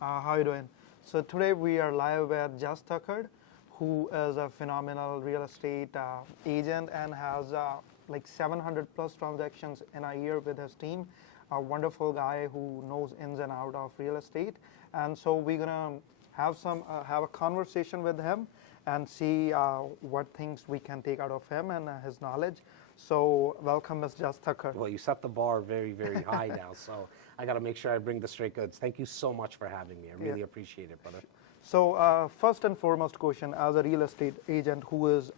How you doing? So today we are live with Jas Takhar, who is a phenomenal real estate agent and has like 700 plus transactions in a year with his team. A wonderful guy who knows ins and out of real estate. And so we're gonna have have a conversation with him and see what things we can take out of him and his knowledge. So welcome, Ms. Jas Takhar. Well, you set the bar very, very high now, so I got to make sure I bring the straight goods. Thank you so much for having me. I really appreciate it, brother. So first and foremost question, as a real estate agent who is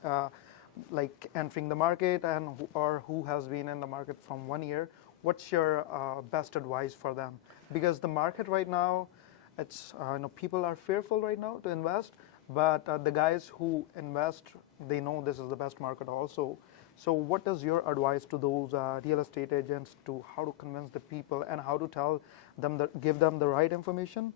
like entering the market and who has been in the market from 1 year, what's your best advice for them? Because the market right now, it's people are fearful right now to invest, but the guys who invest, they know this is the best market also. So what is your advice to those real estate agents to how to convince the people and how to tell them give them the right information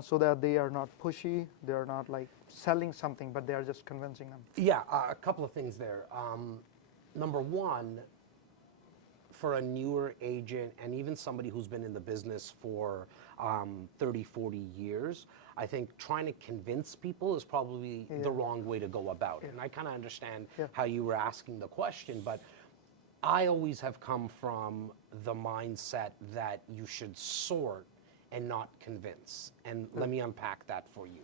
so that they are not pushy, they are not like selling something, but they are just convincing them? Yeah, a couple of things there. Number one, for a newer agent and even somebody who's been in the business for 30, 40 years, I think trying to convince people is probably the wrong way to go about it. And I kind of understand how you were asking the question, but I always have come from the mindset that you should sort and not convince. And let me unpack that for you.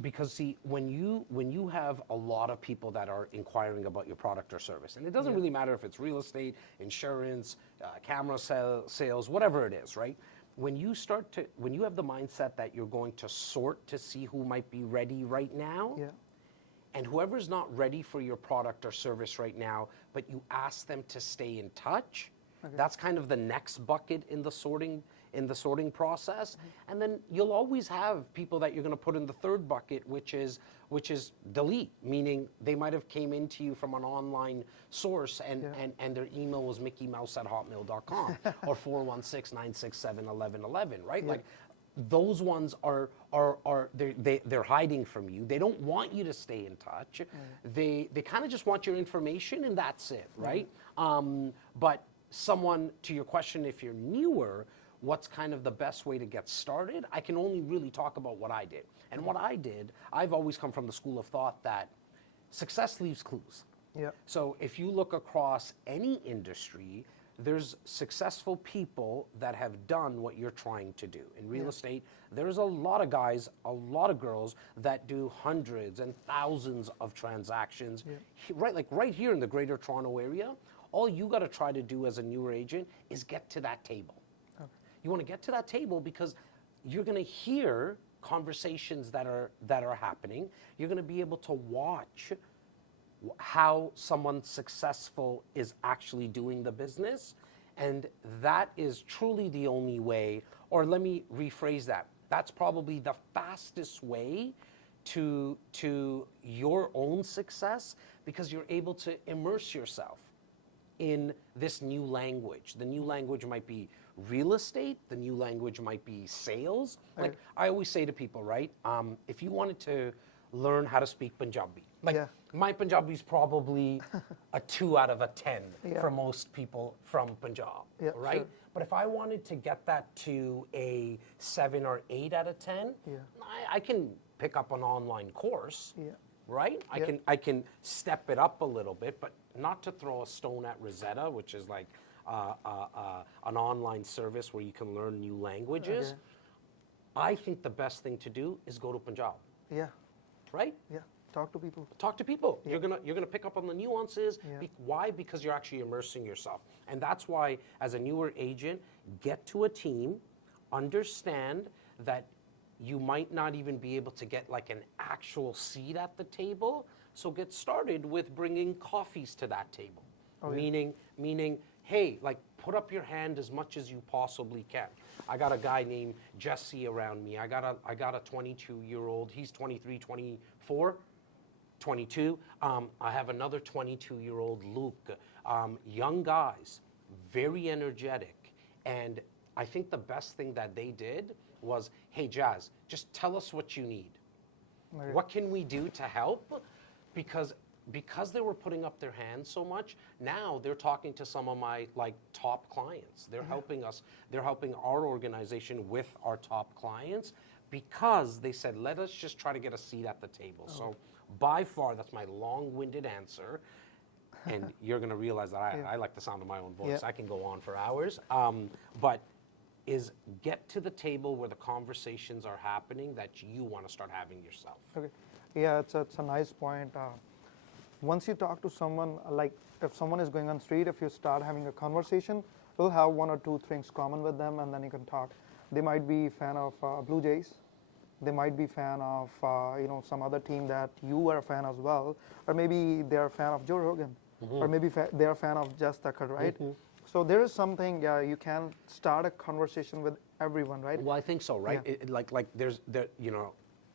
Because see, when you have a lot of people that are inquiring about your product or service, and it doesn't really matter if it's real estate, insurance, camera sales, whatever it is, right? When you have the mindset that you're going to sort to see who might be ready right now, and whoever's not ready for your product or service right now, but you ask them to stay in touch, that's kind of the next bucket in the sorting process. And then you'll always have people that you're going to put in the third bucket, which is delete, meaning they might have came into you from an online source and their email was mickeymouse@hotmail.com or 416-967-1111, right? Like those ones they're hiding from you. They don't want you to stay in touch. They kind of just want your information and that's it, right? But someone, to your question, if you're newer, what's kind of the best way to get started? I can only really talk about what I did. And what I did, I've always come from the school of thought that success leaves clues. So if you look across any industry, there's successful people that have done what you're trying to do. In real estate, there's a lot of guys, a lot of girls that do hundreds and thousands of transactions, right here in the greater Toronto area. All you got to try to do as a newer agent is get to that table. You want to get to that table because you're going to hear conversations that are happening. You're going to be able to watch how someone successful is actually doing the business. And that is truly the only way, or let me rephrase that. That's probably the fastest way to your own success because you're able to immerse yourself in this new language. The new language might be real estate, the new language might be sales. Like I always say to people, right? If you wanted to learn how to speak Punjabi, my Punjabi is probably a 2 out of a 10 for most people from Punjab, right? But if I wanted to get that to a 7 or 8 out of 10, I can pick up an online course, right? I can step it up a little bit, but not to throw a stone at Rosetta, which is like an online service where you can learn new languages. I think the best thing to do is go to Punjab. Right? Talk to people. Talk to people. You're gonna pick up on the nuances. Why? Because you're actually immersing yourself. And that's why, as a newer agent, get to a team, understand that you might not even be able to get like an actual seat at the table. So get started with bringing coffees to that table. Meaning, hey, like put up your hand as much as you possibly can. I got a guy named Jesse around me. I got a 22-year-old. He's 23, 24, 22. I have another 22-year-old, Luke. Young guys, very energetic. And I think the best thing that they did was, hey, Jas, just tell us what you need. What can we do to help? Because because they were putting up their hands so much, now they're talking to some of my like top clients. They're helping us, they're helping our organization with our top clients because they said, let us just try to get a seat at the table. So by far, that's my long-winded answer. And you're gonna realize that I like the sound of my own voice. I can go on for hours. But is get to the table where the conversations are happening that you wanna start having yourself. Okay. Yeah, it's a nice point. Once you talk to someone, like if someone is going on street, if you start having a conversation, you'll have one or two things common with them, and then you can talk. They might be a fan of Blue Jays. They might be a fan of some other team that you are a fan as well, or maybe they're a fan of Joe Rogan, or maybe they're a fan of Jas Takhar, right? So there is something you can start a conversation with everyone, right? Well, I think so, right? Like there's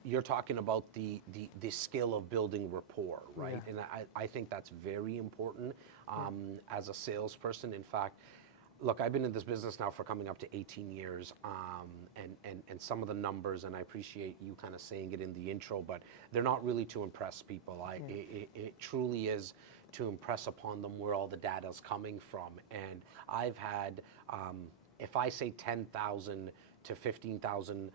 you're talking about the skill of building rapport, right? And I think that's very important as a salesperson. In fact, look, I've been in this business now for coming up to 18 years, and some of the numbers, and I appreciate you kind of saying it in the intro, but they're not really to impress people. It truly is to impress upon them where all the data is coming from. And I've had, if I say 10,000 to 15,000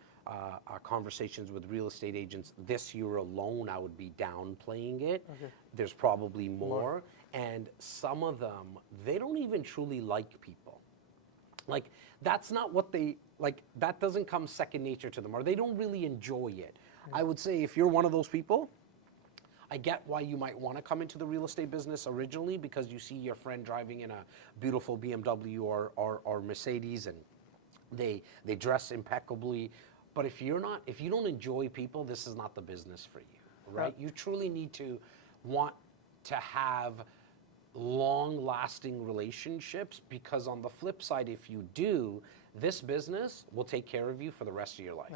conversations with real estate agents this year alone, I would be downplaying it. There's probably more. And some of them, they don't even truly like people. Like, that's not what they, like, that doesn't come second nature to them, or they don't really enjoy it. I would say if you're one of those people, I get why you might want to come into the real estate business originally, because you see your friend driving in a beautiful BMW or Mercedes, and they dress impeccably. But if you don't enjoy people, this is not the business for you, right? You truly need to want to have long-lasting relationships, because on the flip side, if you do, this business will take care of you for the rest of your life.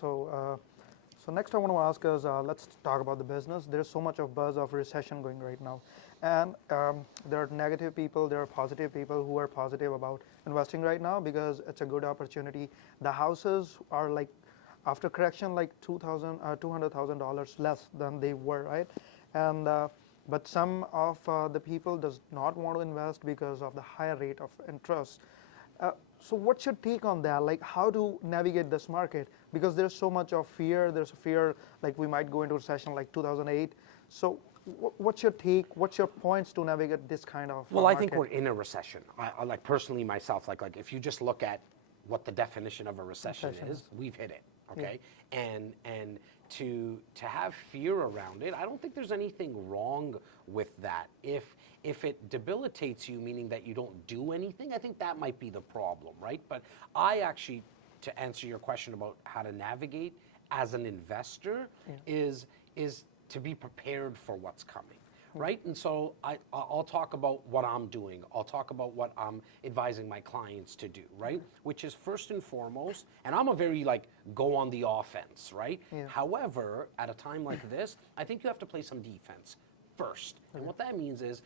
So next I want to ask is, let's talk about the business. There's so much of buzz of recession going right now. And there are negative people, there are positive people who are positive about investing right now because it's a good opportunity. The houses are like, after correction, like $200,000 less than they were, right? And but some of the people does not want to invest because of the higher rate of interest. So what's your take on that? Like, how to navigate this market? Because there's so much of fear. There's a fear like we might go into a recession like 2008. So what's your take? What's your points to navigate this kind of Well, market? I think we're in a recession. I like personally myself, like if you just look at what the definition of a recession is, we've hit it, okay? And to have fear around it, I don't think there's anything wrong with that. If it debilitates you, meaning that you don't do anything, I think that might be the problem, right? But I actually, to answer your question about how to navigate as an investor, is to be prepared for what's coming, right? And so I'll talk about what I'm doing. I'll talk about what I'm advising my clients to do, right? Which is first and foremost, and I'm a very like go on the offense, right? However, at a time like this, I think you have to play some defense first. And what that means is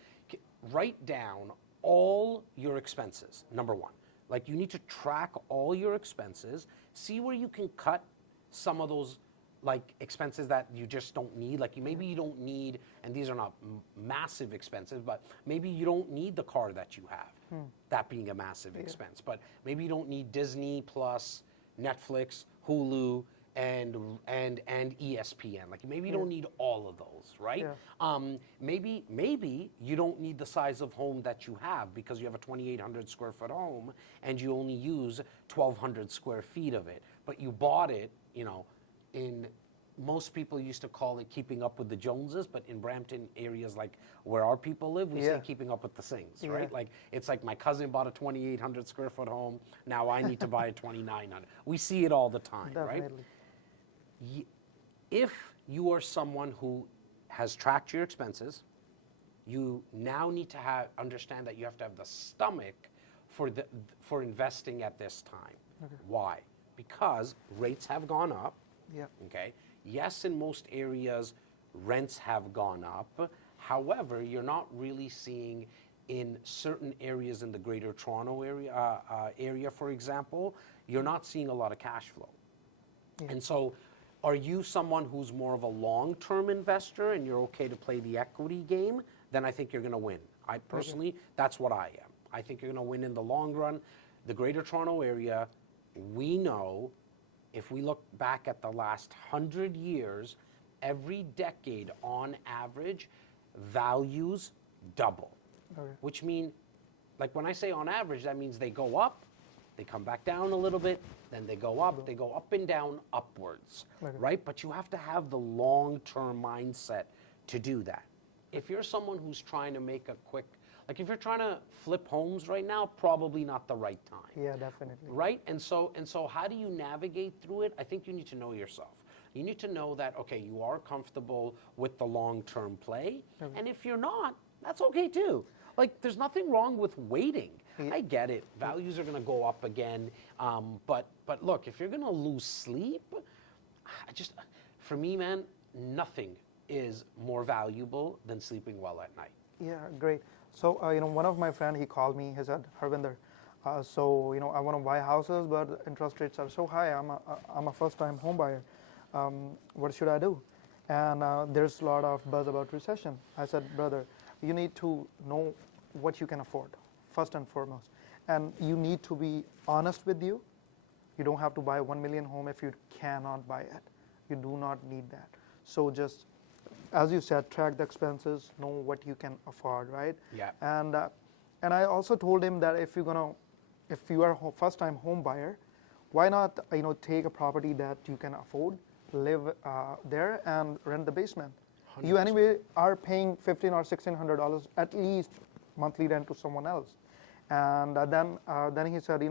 write down all your expenses, number one. Like, you need to track all your expenses, see where you can cut some of those like expenses that you just don't need. Like, maybe you don't need, and these are not massive expenses, but maybe you don't need the car that you have, that being a massive expense. But maybe you don't need Disney Plus, Netflix, Hulu, and ESPN. Like, maybe you don't need all of those, right? Maybe you don't need the size of home that you have, because you have a 2,800 square foot home and you only use 1,200 square feet of it. But you bought it, in, most people used to call it keeping up with the Joneses, but in Brampton areas like where our people live, we say keeping up with the Singhs, right? Like, it's like my cousin bought a 2,800 square foot home, now I need to buy a 2,900. We see it all the time, right? If you are someone who has tracked your expenses, you now need to understand that you have to have the stomach for investing at this time. Why? Because rates have gone up. Okay. Yes, in most areas, rents have gone up. However, you're not really seeing in certain areas in the Greater Toronto area, for example, you're not seeing a lot of cash flow. And so Are you someone who's more of a long-term investor and you're okay to play the equity game? Then I think you're going to win. I personally, that's what I am. I think you're going to win in the long run. The Greater Toronto Area, we know, if we look back at the last 100 years, every decade on average, values double. Okay. Which means, like when I say on average, that means they go up, they come back down a little bit, then they go up and down upwards, Okay. right? But you have to have the long-term mindset to do that. If you're someone who's trying to make a quick, like if you're trying to flip homes right now, probably not the right time. Yeah, definitely. Right? And so how do you navigate through it? I think you need to know yourself. You need to know that, okay, you are comfortable with the long-term play. Okay. And if you're not, that's okay too. Like, there's nothing wrong with waiting. I get it. Values are going to go up again. But look, if you're going to lose sleep, for me, man, nothing is more valuable than sleeping well at night. Yeah, great. So, one of my friend, he called me, he said, Harwinder, I want to buy houses, but interest rates are so high. I'm a first-time home buyer. What should I do? And there's a lot of buzz about recession. I said, brother, you need to know what you can afford, first and foremost. And you need to be honest with you. You don't have to buy 1 million home if you cannot buy it. You do not need that. So just, as you said, track the expenses, know what you can afford, right? Yeah. And I also told him that if you are a first-time home buyer, why not take a property that you can afford, live there, and rent the basement. 100%. You anyway are paying $1,500 or $1,600 at least monthly rent to someone else. And then he said,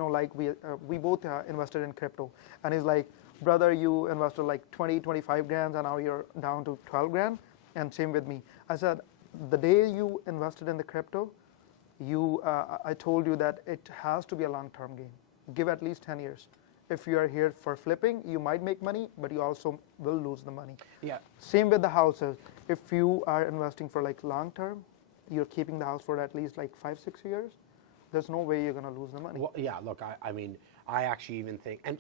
we both invested in crypto, and he's like, brother, you invested like 20, 25 grand, and now you're down to 12 grand, and same with me. I said, the day you invested in the crypto, I told you that it has to be a long-term game. Give at least 10 years. If you are here for flipping, you might make money, but you also will lose the money. Yeah. Same with the houses. If you are investing for like long-term, you're keeping the house for at least like 5-6 years, there's no way you're going to lose the money. Well, yeah, look, I mean, I actually even think, and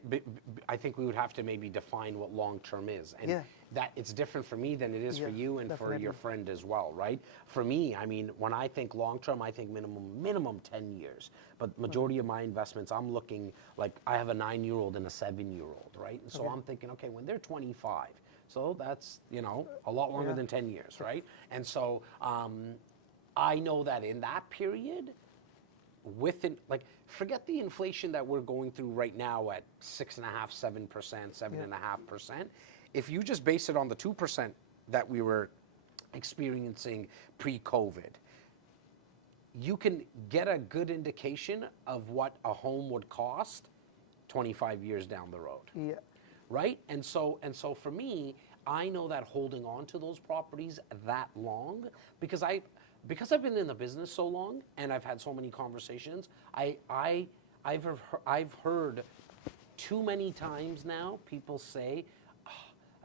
I think we would have to maybe define what long-term is. And that it's different for me than it is for you and for your friend as well, right? For me, I mean, when I think long-term, I think minimum 10 years. But majority of my investments, I'm looking, like I have a 9-year-old and a 7-year-old, right? And so I'm thinking, okay, when they're 25, so that's, a lot longer than 10 years, right? And so I know that in that period, forget the inflation that we're going through right now at 6.5%, 7%, 7.5%. If you just base it on the 2% that we were experiencing pre-COVID, you can get a good indication of what a home would cost 25 years down the road. Yeah. Right? And so for me, I know that holding on to those properties that long, because I've been in the business so long and I've had so many conversations, I've heard too many times now people say, oh,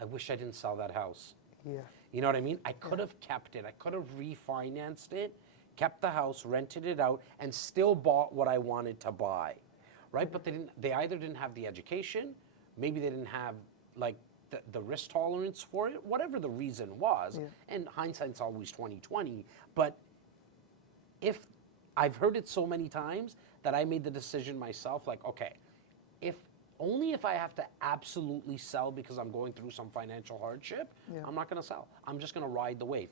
I wish I didn't sell that house. Yeah. You know what I mean? I could have kept it. I could have refinanced it, kept the house, rented it out, and still bought what I wanted to buy, right? But they either didn't have the education, maybe they didn't have like the risk tolerance for it, whatever the reason was. And hindsight's always 20/20. But if I've heard it so many times that I made the decision myself, like, okay, if I have to absolutely sell because I'm going through some financial hardship, I'm not going to sell. I'm just going to ride the wave.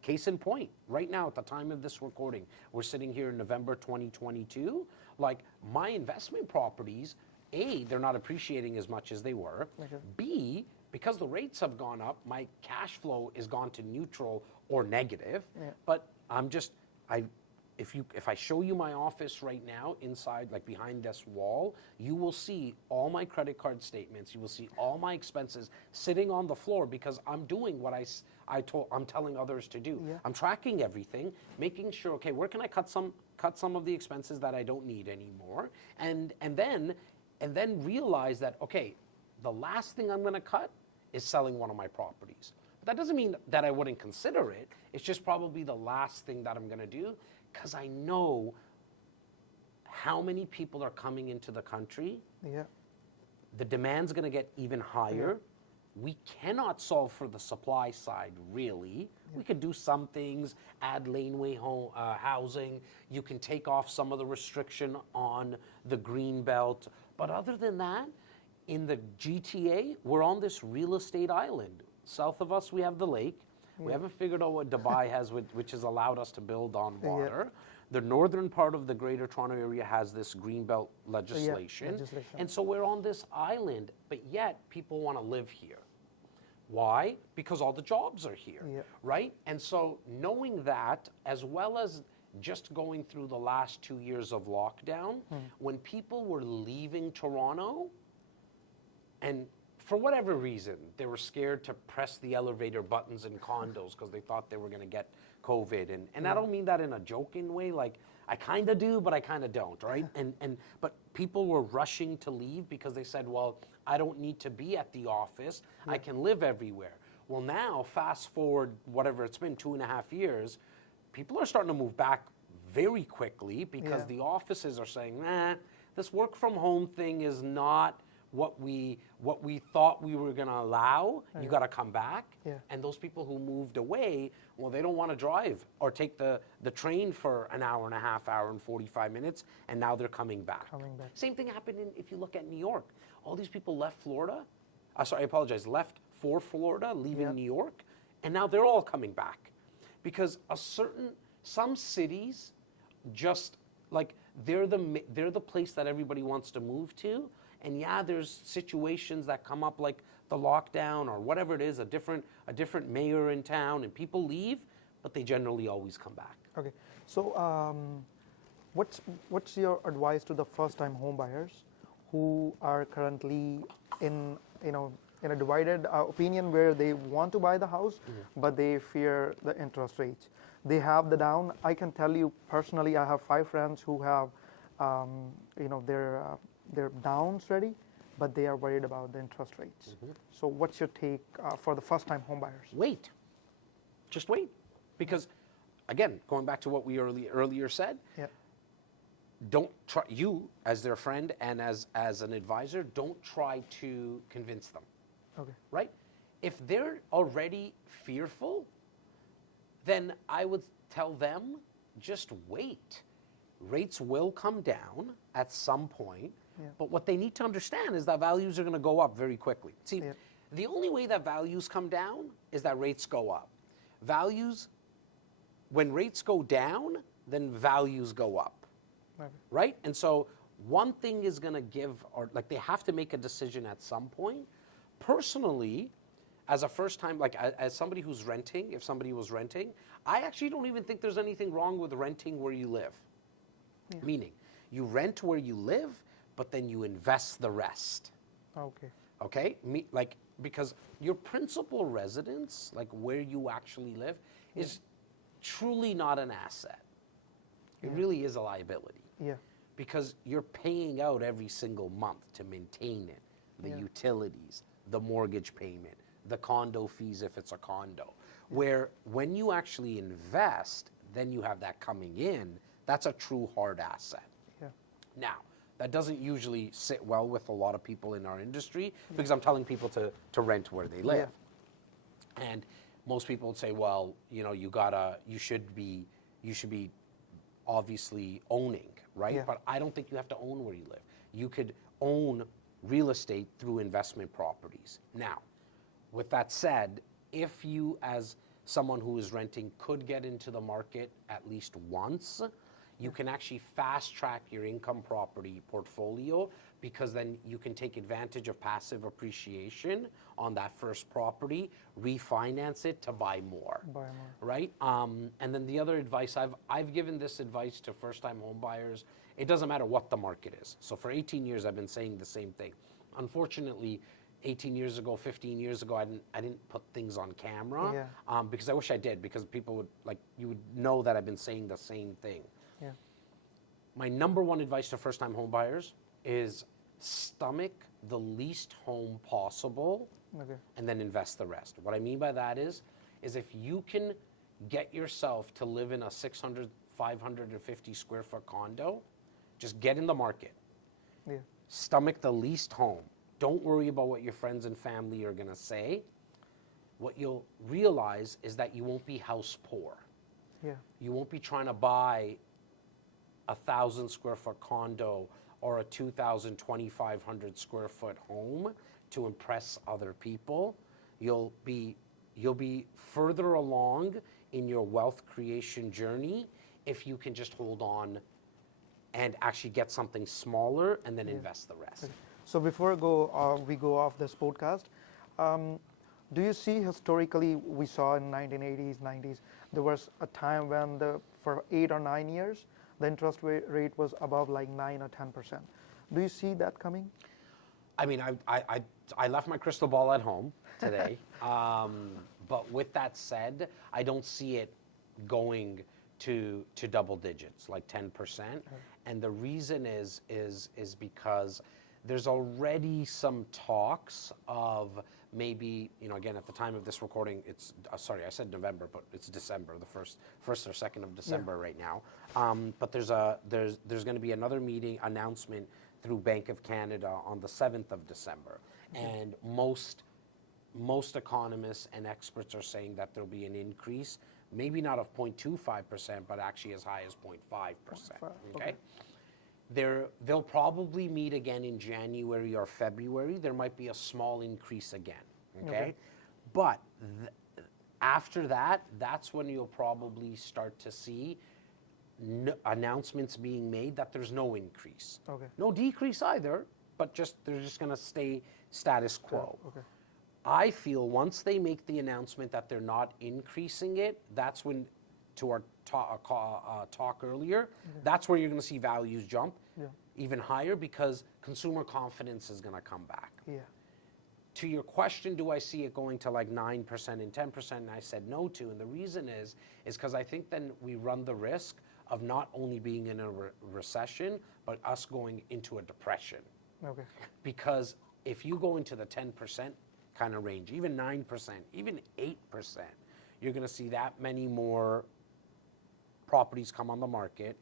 Case in point, right now at the time of this recording, we're sitting here in November 2022. Like, my investment properties, A, they're not appreciating as much as they were. B, because the rates have gone up, my cash flow is gone to neutral or negative. But if I show you my office right now inside, like behind this wall, you will see all my credit card statements. You will see all my expenses sitting on the floor because I'm doing what I'm telling others to do. I'm tracking everything, making sure, okay, where can I cut some of the expenses that I don't need anymore, and then realize that, okay, the last thing I'm going to cut is selling one of my properties. But that doesn't mean that I wouldn't consider it. It's just probably the last thing that I'm going to do, because I know how many people are coming into the country. The demand's going to get even higher. we cannot solve for the supply side, really. We could do some things, add laneway housing. You can take off some of the restriction on the green belt. But other than that, in the GTA, we're on this real estate island. South of us, we have the lake. We haven't figured out what Dubai has, which has allowed us to build on water. The northern part of the Greater Toronto Area has this greenbelt legislation. And so we're on this island, but yet people want to live here. Why? Because all the jobs are here, right? And so knowing that, as well as just going through the last 2 years of lockdown, when people were leaving Toronto, and for whatever reason, they were scared to press the elevator buttons in condos because they thought they were going to get COVID. And I don't mean that in a joking way, like I kind of do, but I kind of don't, right? But people were rushing to leave because they said, well, I don't need to be at the office. I can live everywhere. Well, now, fast forward, whatever it's been, 2.5 years, people are starting to move back very quickly because the offices are saying, this work from home thing is not what we thought we were going to allow. You got to come back. And those people who moved away, well, they don't want to drive or take the train for an hour and a half, hour and 45 minutes, and now they're coming back. Same thing happened if you look at New York. All these people left Florida. Left for Florida, leaving New York, and now they're all coming back because some cities just like they're the place that everybody wants to move to. And there's situations that come up like the lockdown or whatever it is, a different mayor in town, and people leave, but they generally always come back. Okay, so what's your advice to the first-time home buyers who are currently in a divided opinion where they want to buy the house, but they fear the interest rates? They have the down. I can tell you personally, I have 5 friends who have, their downs ready, but they are worried about the interest rates. So what's your take for the first-time home buyers? Wait. Just wait. Because, again, going back to what we earlier said, don't try, you as their friend and as an advisor, don't try to convince them. Okay. Right? If they're already fearful, then I would tell them, just wait. Rates will come down at some point. But what they need to understand is that values are going to go up very quickly. See, the only way that values come down is that rates go up. When rates go down, then values go up, right? And so one thing is going to they have to make a decision at some point. Personally, as a first time, as somebody who's renting, if somebody was renting, I actually don't even think there's anything wrong with renting where you live. Meaning, you rent where you live, but then you invest the rest. Okay? Because your principal residence, like where you actually live, is truly not an asset. It really is a liability. Because you're paying out every single month to maintain it, the utilities, the mortgage payment, the condo fees if it's a condo. Where when you actually invest, then you have that coming in, that's a true hard asset. Now, that doesn't usually sit well with a lot of people in our industry because I'm telling people to rent where they live. And most people would say, well, you should be obviously owning, right? But I don't think you have to own where you live. You could own real estate through investment properties. Now, with that said, if you as someone who is renting could get into the market at least once, you can actually fast track your income property portfolio because then you can take advantage of passive appreciation on that first property, refinance it to buy more. Right? And then the other advice, I've given this advice to first-time home buyers. It doesn't matter what the market is. So for 18 years, I've been saying the same thing. Unfortunately, 18 years ago, 15 years ago, I didn't put things on camera because I wish I did because people would, you would know that I've been saying the same thing. My number one advice to first-time home buyers is stomach the least home possible and then invest the rest. What I mean by that is if you can get yourself to live in a 600, 550 square foot condo, just get in the market. Stomach the least home. don't worry about what your friends and family are going to say. What you'll realize is that you won't be house poor. Yeah. You won't be trying to buy a 1,000 square foot condo or a 2,000, 2,500 square foot home to impress other people. You'll be further along in your wealth creation journey if you can just hold on and actually get something smaller and then invest the rest. Okay. So before we go off this podcast, do you see historically, we saw in 1980s, 90s, there was a time when for 8 or 9 years, the interest rate was above like 9 or 10%. Do you see that coming? I mean, I left my crystal ball at home today, but with that said, I don't see it going to double digits, like 10%. And the reason is because there's already some talks of maybe, again, at the time of this recording, it's, sorry, I said November, but it's December, the first or 2nd of December right now. But there's going to be another meeting announcement through Bank of Canada on the 7th of December. And most economists and experts are saying that there'll be an increase, maybe not of 0.25%, but actually as high as 0.5%. Okay? They'll probably meet again in January or February. There might be a small increase again. Okay? But after that, that's when you'll probably start to see announcements being made that there's no increase. No decrease either, but they're just going to stay status quo. I feel once they make the announcement that they're not increasing it, that's when, to our talk earlier, that's where you're going to see values jump even higher because consumer confidence is going to come back. To your question, do I see it going to like 9% and 10%? And I said no to, and the reason is because I think then we run the risk of not only being in a recession, but us going into a depression. Because if you go into the 10% kind of range, even 9%, even 8%, you're going to see that many more properties come on the market,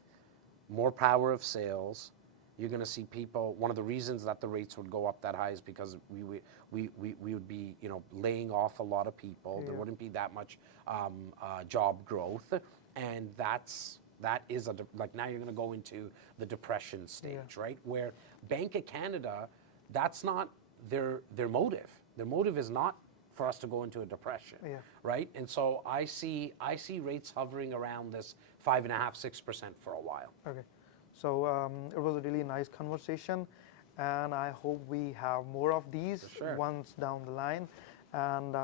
more power of sales. You're going to see people, one of the reasons that the rates would go up that high is because we would be, laying off a lot of people. There wouldn't be that much job growth. And that is like now you're going to go into the depression stage, right? Where Bank of Canada, that's not their motive. Their motive is not for us to go into a depression, right? And so I see rates hovering around this 5.5%, 6% for a while. So it was a really nice conversation, and I hope we have more of these ones down the line. And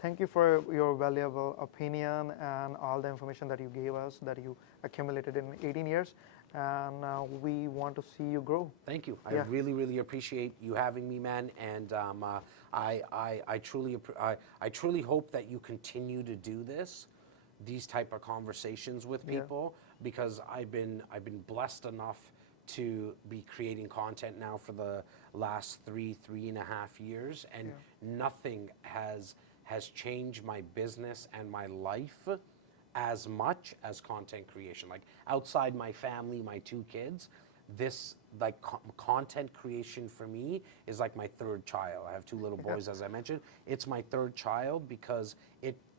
thank you for your valuable opinion and all the information that you gave us, that you accumulated in 18 years. And we want to see you grow. Thank you. I really, really appreciate you having me, man. And I truly hope that you continue to do these type of conversations with people, because I've been blessed enough to be creating content now for the last 3.5 years, and nothing has changed my business and my life as much as content creation. Like outside my family, my 2 kids, this like content creation for me is like my 3rd child. I have 2 little boys, as I mentioned. It's my 3rd child because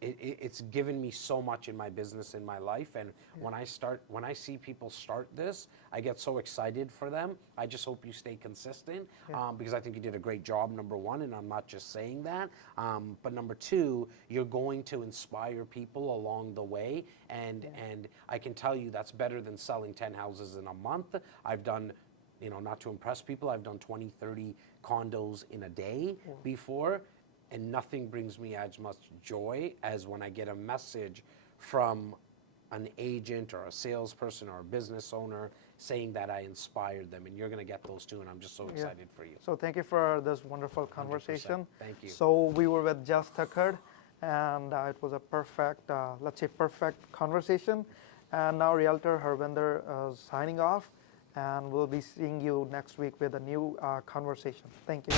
it's given me so much in my business, in my life. And when I see people start this, I get so excited for them. I just hope you stay consistent, because I think you did a great job, number 1, and I'm not just saying that. But number 2, you're going to inspire people along the way. And I can tell you that's better than selling 10 houses in a month. I've done, not to impress people, I've done 20, 30 condos in a day before. And nothing brings me as much joy as when I get a message from an agent or a salesperson or a business owner saying that I inspired them. And you're going to get those too, and I'm just so excited for you. So thank you for this wonderful conversation. 100%. Thank you. So we were with Jas Takhar, and it was a perfect, let's say perfect conversation. And now Realtor Harwinder is signing off, and we'll be seeing you next week with a new conversation. Thank you.